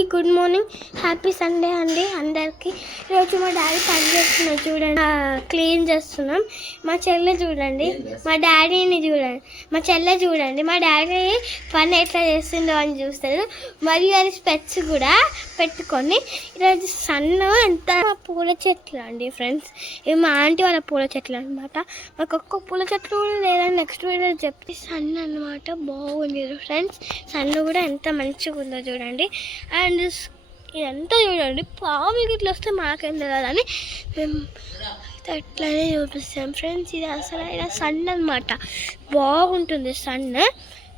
అందరికీ good morning, happy Sunday అండి అందరికీ. ఈరోజు మా డాడీ పని చేస్తున్నాం చూడండి, క్లీన్ చేస్తున్నాం. మా చెల్లె చూడండి, మా డాడీని చూడండి, మా చెల్లె చూడండి, మా డాడీ పని ఎట్లా చేస్తుందో అని చూస్తారు. మరియు అది స్పెట్స్ కూడా పెట్టుకొని ఈరోజు సన్ ఎంత పూల చెట్లు అండి ఫ్రెండ్స్. ఇవి మా ఆంటీ వాళ్ళ పూల చెట్లు అనమాట. మాకు ఒక్క పూల చెట్లు కూడా లేదని నెక్స్ట్ వీడియో చెప్తే సన్ అనమాట. బాగుంది ఫ్రెండ్స్, సన్ కూడా ఎంత మంచిగా ఉందో చూడండి. అండ్ ఇదంతా చూడండి, పాము ఇట్లా వస్తే మాకేం తెలియదని మేము అట్లనే చూపిస్తాం ఫ్రెండ్స్. ఇది అసలు ఇలా సన్ అనమాట, బాగుంటుంది సన్.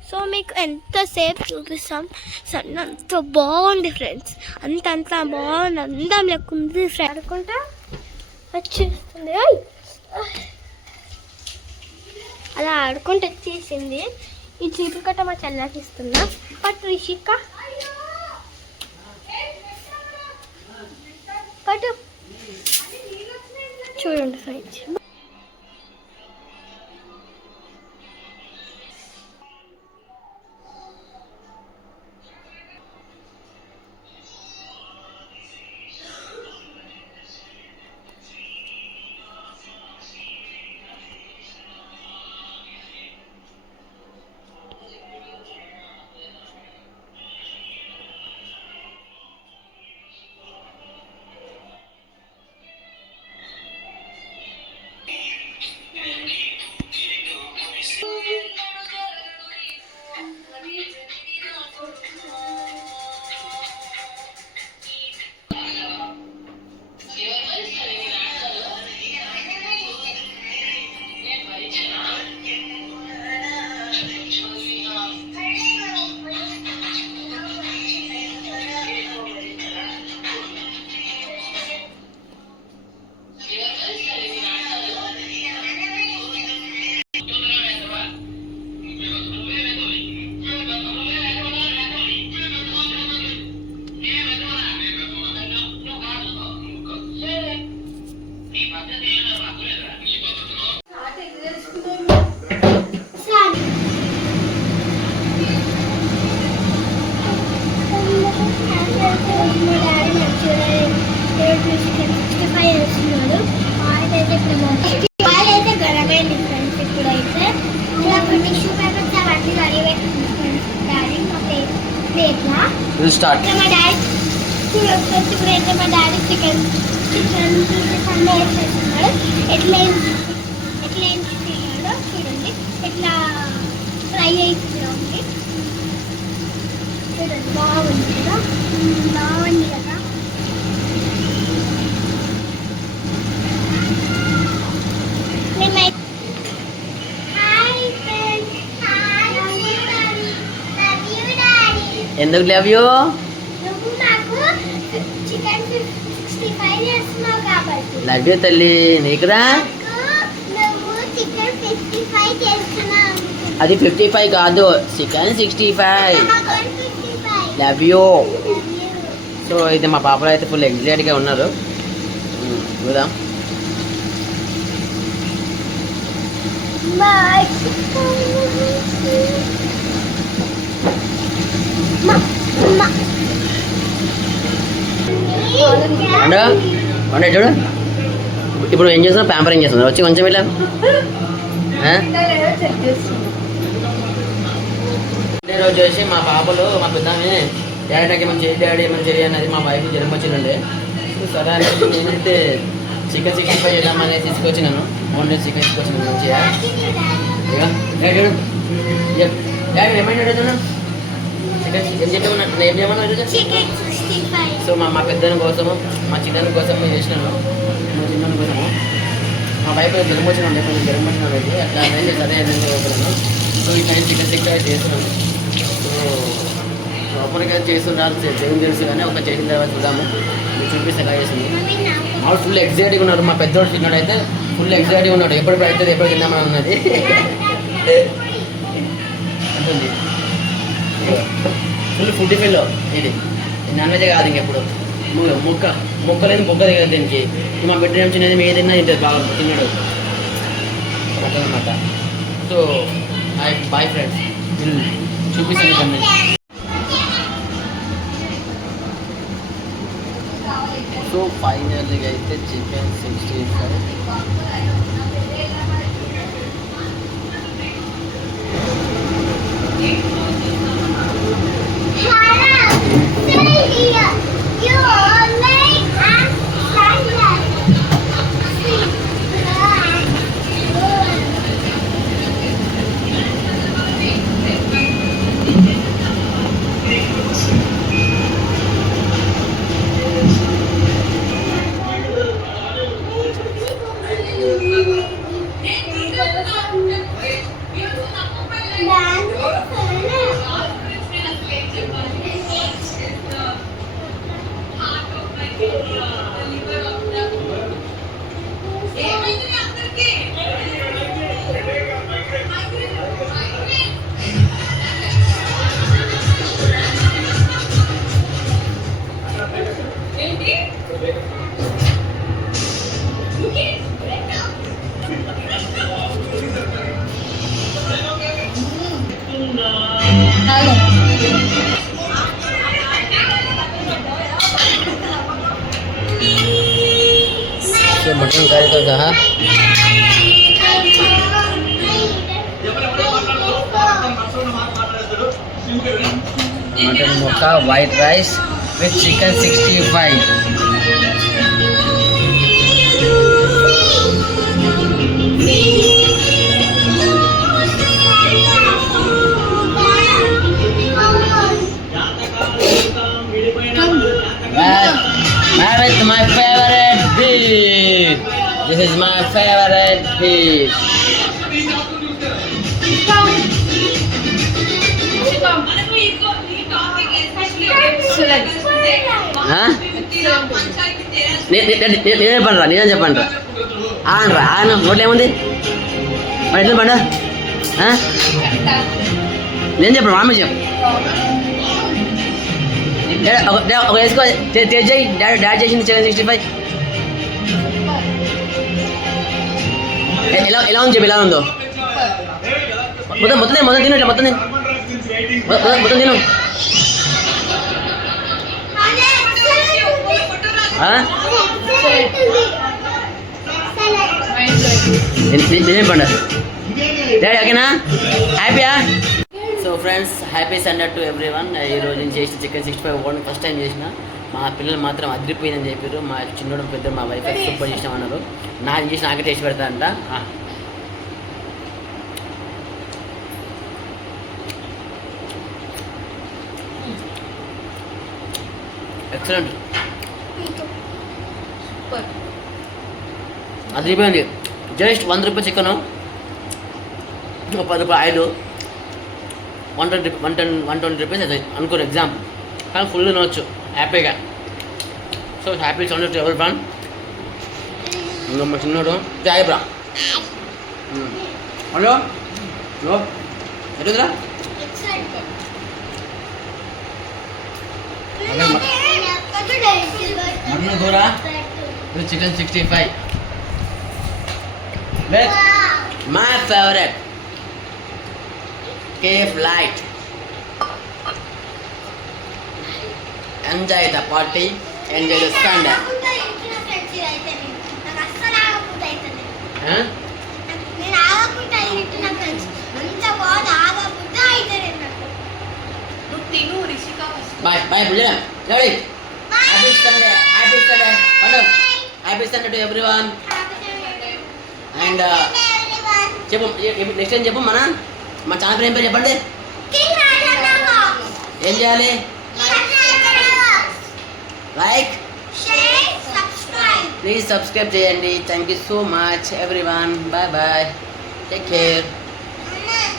సో మీకు ఎంతసేపు చూపిస్తాం. సన్ అంత బాగుంది ఫ్రెండ్స్, అంత బాగుంది, అందం లెక్క ఉంది ఫ్రెండ్. అనుకుంటా వచ్చేస్తుంది, అలా ఆడుకుంటూ వచ్చేసింది. ఈ చీపురు కట్ట మా చెల్లెకి ఇస్తున్నా. పట్టు రిషిక, పట్టు. చూడండి ఫ్రెండ్స్, అయితే గడమైంది ఫ్రెండ్స్. ఇప్పుడైతే టిష్యూ పేపర్స్ అవన్నీ కడిగిపెట్టుకుంటాం డాడీ మా ప్లేట్లా. మా డాడీ ఇప్పుడైతే మా డాడీ చికెన్ సండే వేసేస్తున్నాడు. ఎట్లా వేయించుతున్నాడో చూడండి, ఎట్లా ఫ్రై అవుతుంది చూడండి. బాగుంది కదా, బాగుంది కదా. ఎందుకు లవ్ యూ? లవ్ యూ తల్లి. నీకురా అది 55 కాదు, చికెన్ 65. Love you. సో ఇది మా పాపలు అయితే ఫుల్ ఎగ్జైట్గా ఉన్నారు. చూద్దాం. అంటే చూడు, ఇప్పుడు ఏం చేస్తున్నావు? ప్యాంపరింగ్ చేస్తున్నావు. వచ్చి కొంచెం ఇలా రోజు వచ్చి మా పాపలు మా పెద్దామే డాడీ నాకు ఏమైనా చేయి, డాడీ ఏమైనా చేయి అనేది మా వైఫ్ జ్వరం వచ్చిండే. సరే అని నేనైతే చికెన్ 65 చేద్దామని తీసుకొచ్చినాను. ఓన్లీ చికెన్ తీసుకొచ్చినాను మంచిగా. డాడీ ఏమైనా అడుగుతున్నా? చికెన్ ఏం చెప్పమన్నా, ఏం చేయమన్నా అడుగుతా. సో మా పెద్దల కోసము, మా చిన్న కోసం నేను చేసినాను. మా చిన్న కోసము మా వైపు జ్వరం వచ్చిన ఉండే, కొంచెం జ్వరం వచ్చిన ఉండేది. అట్లా అనేది సరే అనుకున్నాను. సో ఇక్కడ చికెన్ 65 చేస్తున్నాను. సో లోపలికి చేస్తున్నారు, ఏం తెలుసు కానీ ఒక చేసిన తర్వాత చూద్దాము, మీకు చూపిస్తే ఎలా చేసింది. వాళ్ళు ఫుల్ ఎగ్జైట్గా ఉన్నారు. మా పెద్దోడు చిన్నోడు అయితే ఫుల్ ఎగ్జైట్గా ఉన్నాడు. ఎప్పుడు అవుతుంది, ఎప్పుడు తిందామని ఉన్నది. ఉంటుంది ఫుల్ ఫుడ్ ఫిల్లో. ఇది నాన్ వెజ్ కాదు, ఇంకెప్పుడు మొక్క లేదు, మొక్క దిగదు దీనికి. మా బిడ్డ ఏం చిన్నది మీద తిన్నా తింటుంది, బాగా తిన్నాడు అన్నమాట. సో బాయ్ ఫ్రెండ్స్, చూపిస్తాను. సో ఫైనల్గా అయితే చికెన్ 65 సో మటన్ కర్రీతో సహా మటన్ ముక్క white rice with chicken 65. With my favorite dish. This is my favorite dish. నేనే పండ్రా నేనే చెప్పండి రా నోట్లో ఏముంది మరి ఎట్లా పండు నేను చెప్పను మామ చెప్పు ఒక వేసుకో టేస్ట్ చేయి డాడీ చేసింది చికెన్ 65 ఎలా ఉంది చెప్పి ఎలా ఉందో మొత్తం తిను ఇట్లా మొత్తం తిను నేనేం పండు డాడీ ఓకేనా హ్యాపీయా so friends happy Sunday to everyone. ఈరోజు నేను చేసిన చికెన్ 65 ఓన్ ఫస్ట్ టైం చేసిన. మా పిల్లలు మాత్రం అదిరిపోయిందని చెప్పారు. మా చిన్నోడు పెద్ద మా వైఫ్ సూపర్ చేసినామన్నారు. నాకు చేసి నాకే టేస్ట్ పెడతానంట. ఎక్సలెంట్ అదిరిపోయింది. జస్ట్ 100 రూపాయలు చికెను 10 రూపాయలు ఆయిల్ 120 రూపీస్ అవుతుంది అనుకోరు ఎగ్జాంపుల్, కానీ ఫుల్ తినవచ్చు హ్యాపీగా. సో హ్యాపీ సండే ఎవరి ఫ్రెండ్ ఇంకా మా చిన్నోడు జాయ్ బ్రా. హలో హలో ఎటురా మటన్ కూర chicken 65 with my favorite KF Light. Enjoy the party, enjoy the Sunday. Bye, bye, Bulliam. Ready? Happy Sunday, happy Sunday. Happy Sunday to everyone. And చెప్పు next ఏం చెప్పు మన channel పేరు ఏం పేరు చెప్పండి. ఏం చేయాలి? లైక్ ప్లీజ్ సబ్స్క్రైబ్ చేయండి. Thank you so much everyone. Bye bye, take care.